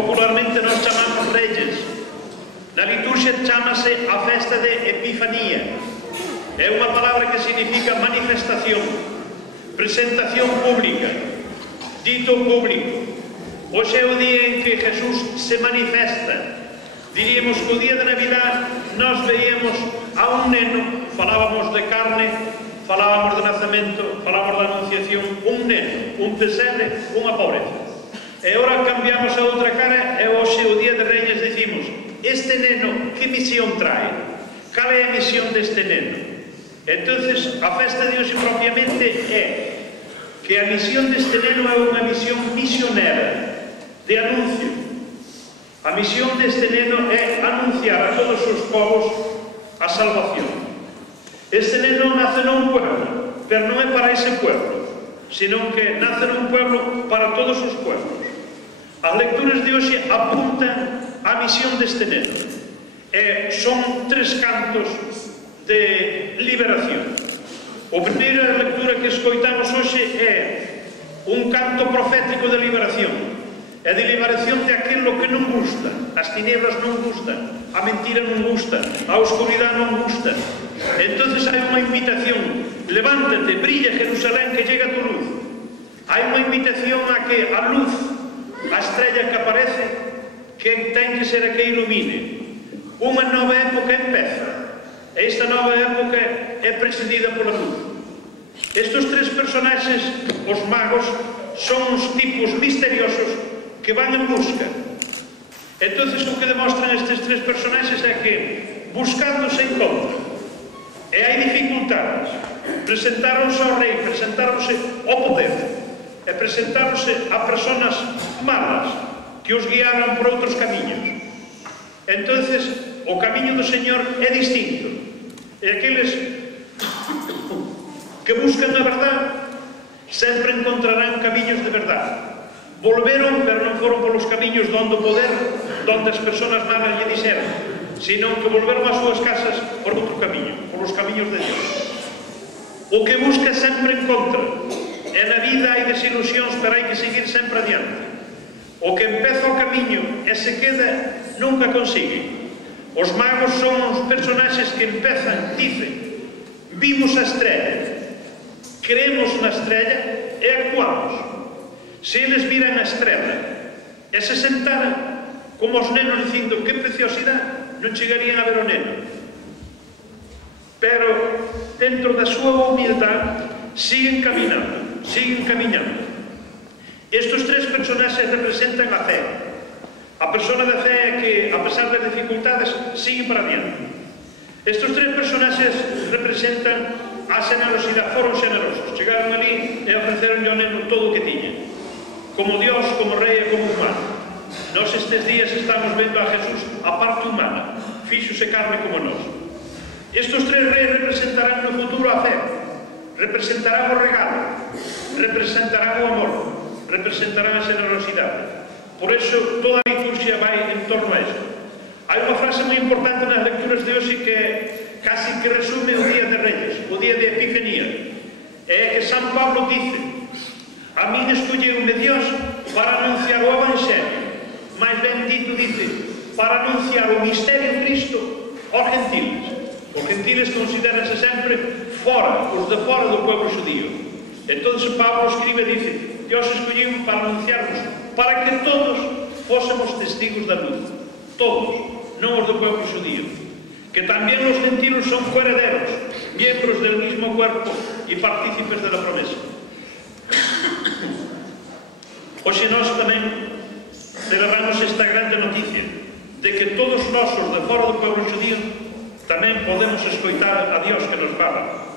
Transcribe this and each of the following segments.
popularmente nos chamamos Reyes. Na liturxia chamase a festa de Epifanía. É unha palabra que significa manifestación, presentación pública, dito público. Hoxe é o día en que Jesús se manifesta. Diríamos que o día de Navidad nós veíamos a un neno, falábamos de carne, falábamos de nacemento, falábamos da anunciación, un neno, un pesebre, unha pobreza. E ora cambiamos a outra cara e hoxe o día de Reyes dicimos: este neno, que misión trae? Cal é a misión deste neno? Entonces, a festa de hoxe propiamente é que a misión deste neno é unha misión misionera, de anuncio. A misión deste neno é anunciar a todos os povos a salvación. Este neno nace nun pueblo, pero non é para ese pueblo, sino que nace nun pueblo para todos os pueblos. As lecturas de hoxe apuntan a misión deste neno. Son tres cantos de liberación. A primeira lectura que escoitamos hoxe é un canto profético de liberación. É de liberación de aquilo que non gusta. As tinebras non gustan, a mentira non gusta, a oscuridade non gusta. Entonces hai unha invitación: levántate, brilla Jerusalén, que llega tu luz. Hai unha invitación a que a luz, a estrella que aparece, que ten que ser a que ilumine. Unha nova época empeza. Esta nova época é precedida pola luz. Estes tres personaxes, os magos, son uns tipos misteriosos que van en busca. Entonces, o que demostran estes tres personaxes é que buscando se encontran. E hai dificultades. Presentáronse ao rei, presentáronse ao poder, e presentáronse a personas malas que os guiaron por outros camiños. Entonces, o camiño do Señor é distinto. E aqueles que buscan a verdade sempre encontrarán camiños de verdade. Volveron, pero non foron polos camiños donde o poder, donde as persoas malas lle dixeran, sino que volveron ás súas casas por outro camiño, polos camiños de Dios. O que busca sempre encontra. E na vida hai desilusións, pero hai que seguir sempre adiante. O que empeza o camiño e se queda, nunca consigue. Os magos son os personaxes que empezan, dicen: vimos a estrella, creemos na estrella e actuamos. Se eles viran a estrela e se sentaran como os nenos dicindo que preciosidade, non chegarían a ver o neno. Pero dentro da súa humildade siguen caminando, siguen camiñando. Estes tres personaxes representan a fe. A persona de fe é que, a pesar das dificultades, sigue para adiante. Estes tres personaxes representan a generosidade, foron generosos. Chegaron ali e ofreceron ao neno todo o que tiñan. Como Dios, como Rei e como humano. Nós estes días estamos vendo a Jesús a parte humana, fíxose carne como nós. Estes tres reis representarán no futuro a fe, representarán o regalo, representarán o amor, representarán a generosidade. Por eso toda a liturgia vai en torno a isto. Hai unha frase moi importante nas lecturas de hoxe que casi que resume o día de Reyes, o día de Epifanía. É que San Pablo dice: a min escolleume Dios para anunciar o Evangelio, máis ben dito dice, para anunciar o misterio de Cristo aos gentiles. Os gentiles consideranse sempre fora, os de fora do povo xudío. Entón Pablo escribe e dice: Dios escolleume para anunciarnos, para que todos fósemos testigos da luz. Todos, non os do povo xudío. Que tamén os gentiles son coherederos, miembros del mismo cuerpo e partícipes de la promesa. Hoxe nós tamén celebramos esta grande noticia de que todos nós, os de fora do povo xudío, tamén podemos escoitar a Dios que nos fala.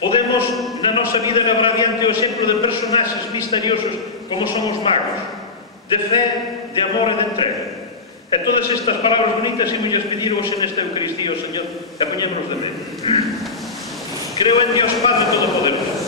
Podemos, na nosa vida, levar adiante o exemplo de personaxes misteriosos como son os magos, de fe, de amor e de entrega. E todas estas palabras bonitas imos pedir hoxe nesta Eucaristía ao Señor, e poñémonos de pé. Creo en Dios Padre Todopoderoso,